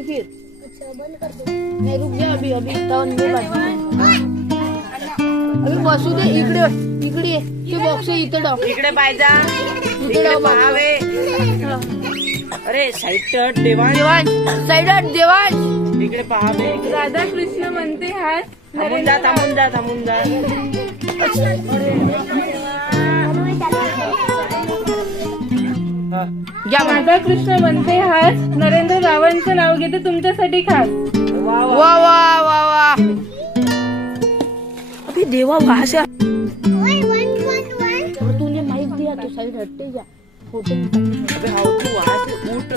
उल्टी फिर। अच्छा बंद कर दो। नहीं रुक जा अभी अभी तवन दे अभी बसू दे इकडे इकडे ते बॉक्स इथे डाव इकडे पाहिजा इकडे पहावे अरे साईड देवांश देवांश साईड देवांश इकडे पहावे राधा कृष्ण म्हणते हात थांबून जा राधा कृष्ण म्हणते हात नरेंद्र रावांचं नाव घेते तुमच्यासाठी खास वा वा वा वा अबे देवा भाषा तूने माइक दिया तो साइड हटते जा फोटो अबे हाउ तू वहां से उठ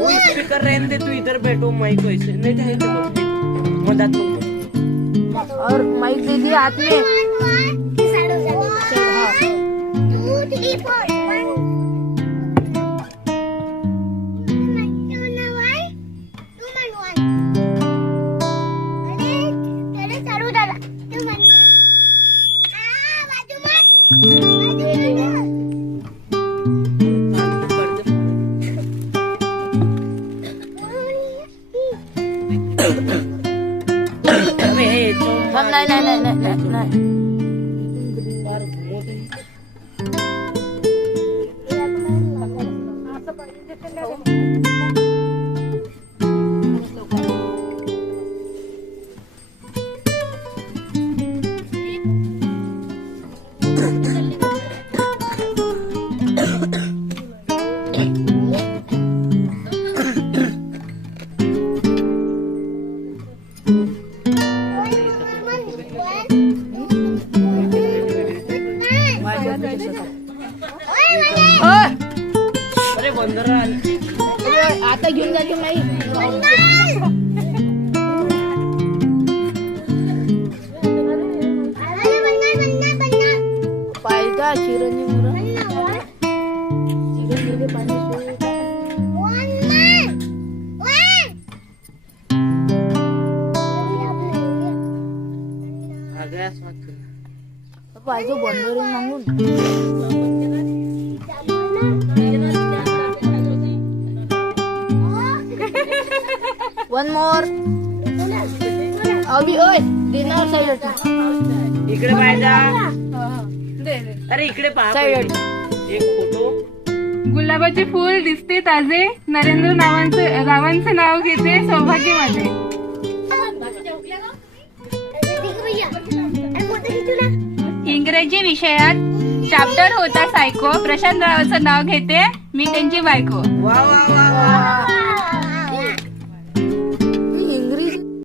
वो स्पीकर रहने दे तू इधर बैठो माइक वैसे नहीं तो है तो मदद और माइक दे दिया हाथ में नहीं अरे बंदर आता घेऊन जाते माई पाहिजे चिरंजी चिरंजी पाणी पाहिजे बंदर मागून वन मोर अभी ओय डिनर साइड इकडे पाहिजा अरे इकडे पहा साइड एक फोटो गुलाबाचे फूल दिसते ताजे नरेंद्र रावांचं नाव घेते सौभाग्य माझे इंग्रजी विषयात चॅप्टर होता सायको प्रशांत रावांचं नाव घेते मी त्यांची बायको वा वा वा वा